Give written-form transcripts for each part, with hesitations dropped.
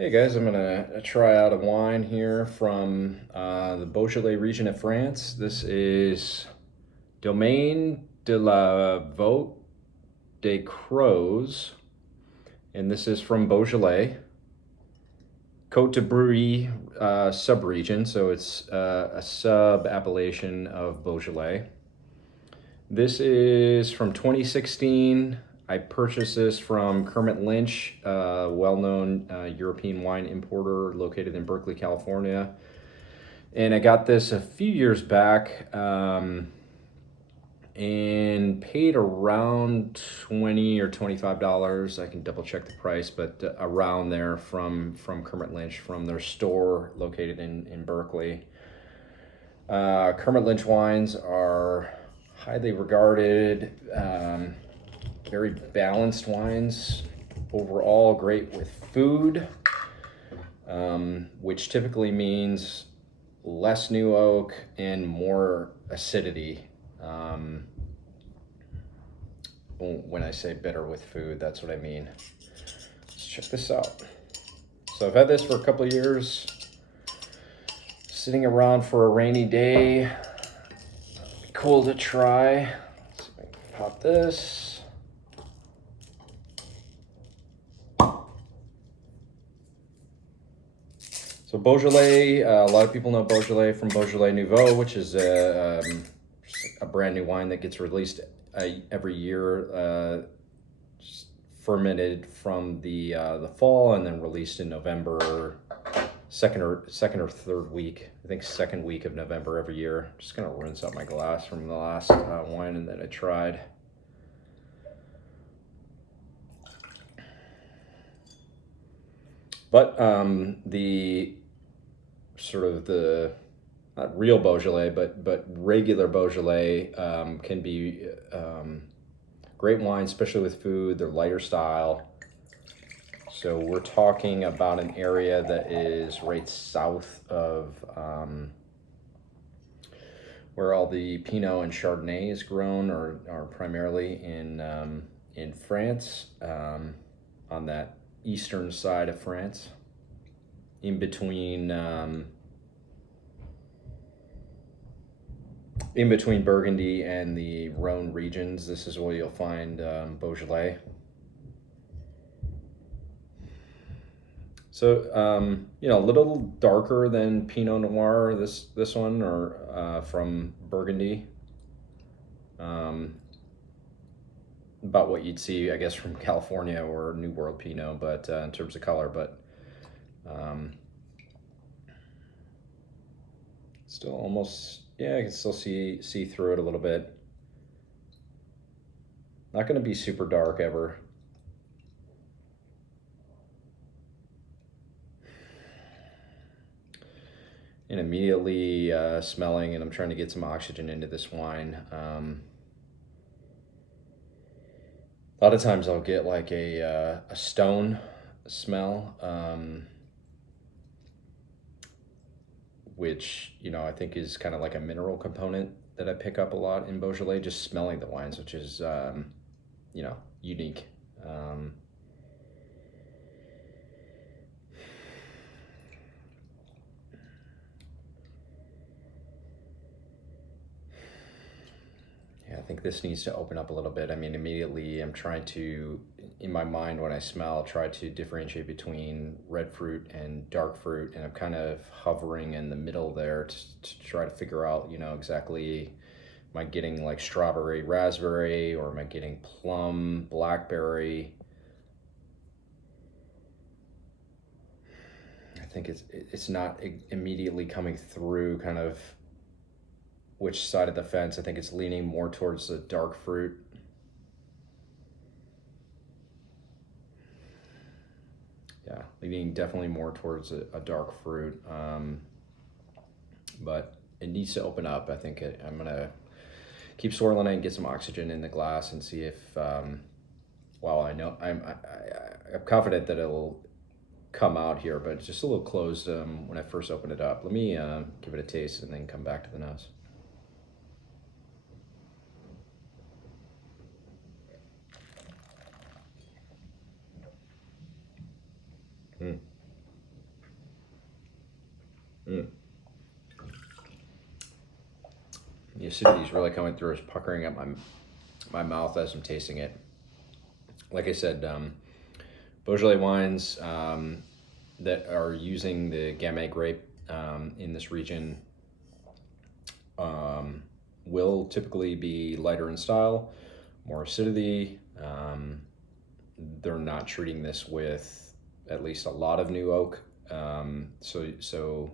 Hey guys, I'm gonna try out a wine here from the Beaujolais region of France. This is Domaine de la Voute des Crozes, and this is from Beaujolais, Cote de Brouilly sub-region, so it's a sub-appellation of Beaujolais. This is from 2016. I purchased this from Kermit Lynch, a well-known European wine importer located in Berkeley, California. And I got this a few years back and paid around $20 or $25. I can double check the price, but around there from Kermit Lynch, from their store located in Berkeley. Kermit Lynch wines are highly regarded, very balanced wines, overall great with food, which typically means less new oak and more acidity. When I say better with food, that's what I mean. Let's check this out. So I've had this for a couple of years, sitting around for a rainy day. Cool to try. Let's see if I can pop this. So Beaujolais, a lot of people know Beaujolais from Beaujolais Nouveau, which is a brand new wine that gets released every year, fermented from the fall and then released in November, second or third week. I think second week of November every year. Just gonna rinse out my glass from the last wine that I tried. But the sort of the not real Beaujolais, but regular Beaujolais can be great wine, especially with food. They're lighter style. So we're talking about an area that is right south of where all the Pinot and Chardonnay is grown, or are primarily in France, on that eastern side of France, in between Burgundy and the Rhone regions. This is where you'll find Beaujolais. So a little darker than Pinot Noir. This one, or from Burgundy. About what you'd see, I guess, from California or New World Pinot, but in terms of color, but still almost, yeah, I can still see through it a little bit. Not going to be super dark ever. And immediately smelling, and I'm trying to get some oxygen into this wine. A lot of times I'll get like a stone smell, which, I think is kind of like a mineral component that I pick up a lot in Beaujolais, just smelling the wines, which is, unique. Yeah, I think this needs to open up a little bit. I mean, immediately I'm trying to, in my mind, when I smell, try to differentiate between red fruit and dark fruit, and I'm kind of hovering in the middle there to try to figure out, exactly, am I getting like strawberry, raspberry, or am I getting plum, blackberry? I think it's not immediately coming through kind of which side of the fence. I think it's leaning more towards the dark fruit. Yeah, leaning definitely more towards a dark fruit. But it needs to open up. I think I'm gonna keep swirling it and get some oxygen in the glass and see if, well, I'm confident that it'll come out here, but it's just a little closed when I first opened it up. Let me give it a taste and then come back to the nose. Mm. The acidity is really coming through. It's puckering up my mouth as I'm tasting it. Like I said, Beaujolais wines that are using the Gamay grape in this region will typically be lighter in style, more acidity. They're not treating this with at least a lot of new oak, so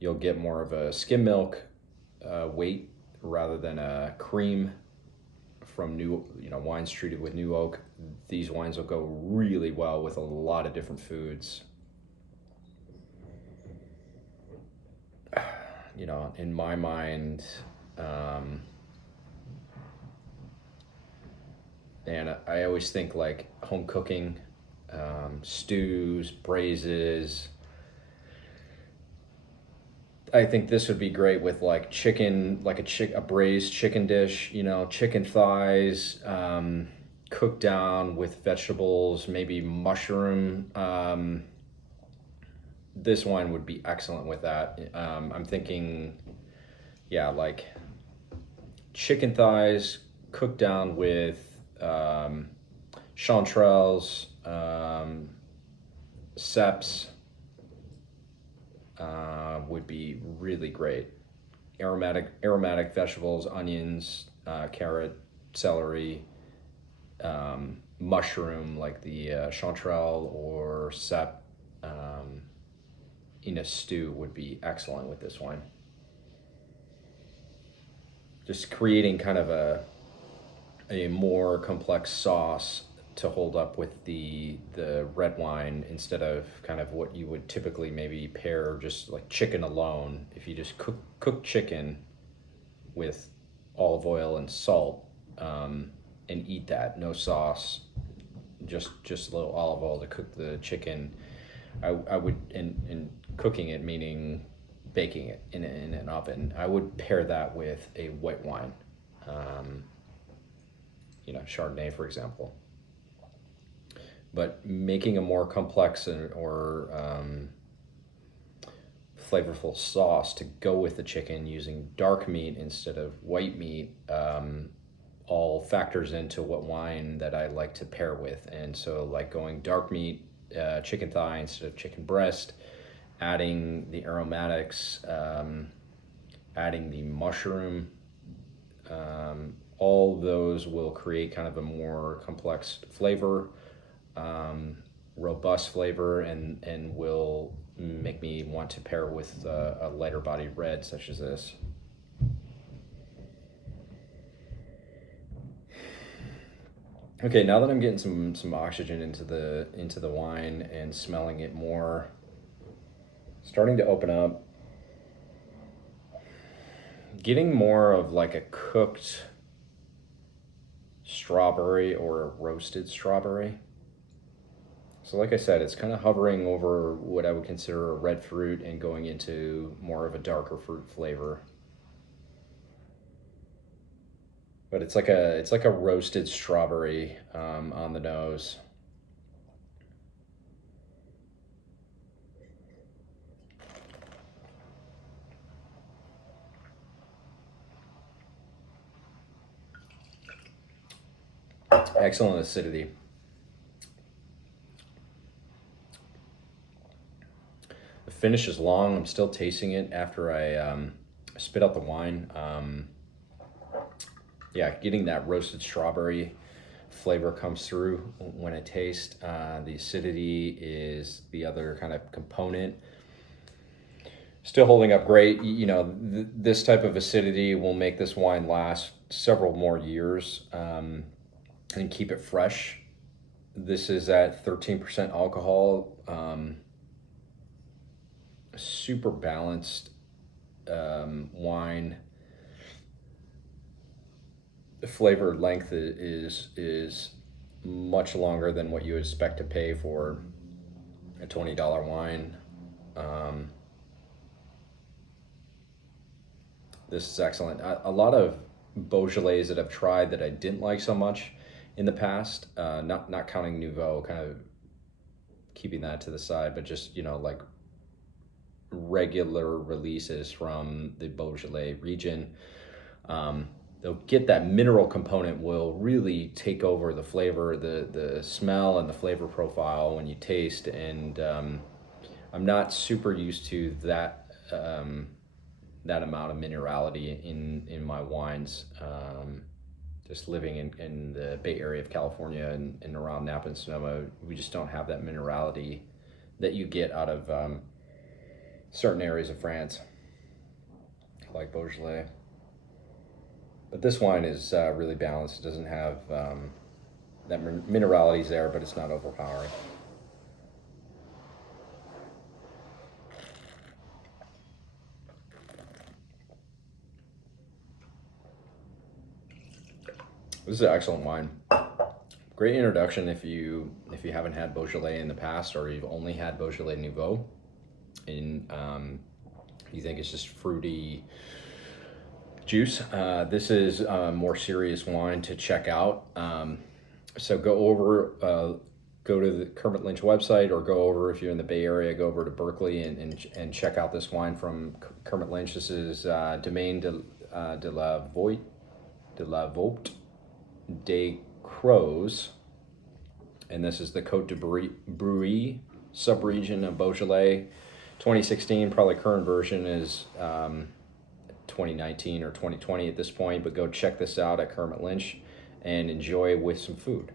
you'll get more of a skim milk weight rather than a cream from new, wines treated with new oak. These wines will go really well with a lot of different foods. In my mind, and I always think like home cooking, stews, braises. I think this would be great with like chicken, like a braised chicken dish, chicken thighs, cooked down with vegetables, maybe mushroom. This wine would be excellent with that. I'm thinking, yeah, like chicken thighs cooked down with chanterelles, ceps, would be really great. Aromatic vegetables, onions, carrot, celery, mushroom like the chanterelle or cep in a stew would be excellent with this wine. Just creating kind of a more complex sauce to hold up with the red wine instead of kind of what you would typically maybe pair just like chicken alone. If you just cook chicken with olive oil and salt, and eat that, no sauce, just a little olive oil to cook the chicken. I would, in cooking it, meaning baking it in an oven, I would pair that with a white wine, Chardonnay, for example. But making a more complex or flavorful sauce to go with the chicken using dark meat instead of white meat all factors into what wine that I like to pair with. And so like going dark meat, chicken thigh instead of chicken breast, adding the aromatics, adding the mushroom, all those will create kind of a more complex flavor, robust flavor, and will make me want to pair with a lighter body red such as this. Okay, now that I'm getting some oxygen into the wine and smelling it more, starting to open up, getting more of like a cooked strawberry or a roasted strawberry. So like I said, it's kind of hovering over what I would consider a red fruit and going into more of a darker fruit flavor. But it's like a roasted strawberry on the nose. Excellent acidity. The finish is long. I'm still tasting it after I spit out the wine. Yeah, getting that roasted strawberry flavor comes through when I taste. The acidity is the other kind of component. Still holding up great. This type of acidity will make this wine last several more years and keep it fresh. This is at 13% alcohol. Super balanced wine. The flavor length is much longer than what you expect to pay for a $20 wine. This is excellent. A lot of Beaujolais that I've tried that I didn't like so much in the past, not counting Nouveau, kind of keeping that to the side, but just like regular releases from the Beaujolais region. They'll get that mineral component will really take over the flavor, the smell and the flavor profile when you taste. And I'm not super used to that that amount of minerality in my wines. Just living in the Bay Area of California and around Napa and Sonoma, we just don't have that minerality that you get out of certain areas of France, like Beaujolais. But this wine is really balanced. It doesn't have that minerality is there, but it's not overpowering. This is an excellent wine. Great introduction if you haven't had Beaujolais in the past, or you've only had Beaujolais Nouveau, and you think it's just fruity juice. This is a more serious wine to check out. So go to the Kermit Lynch website, or go over, if you're in the Bay Area, go over to Berkeley and check out this wine from Kermit Lynch. This is Domaine de la Voute de Crozes, and this is the Cote de Brouilly subregion of Beaujolais. 2016, probably current version is 2019 or 2020 at this point, but go check this out at Kermit Lynch and enjoy with some food.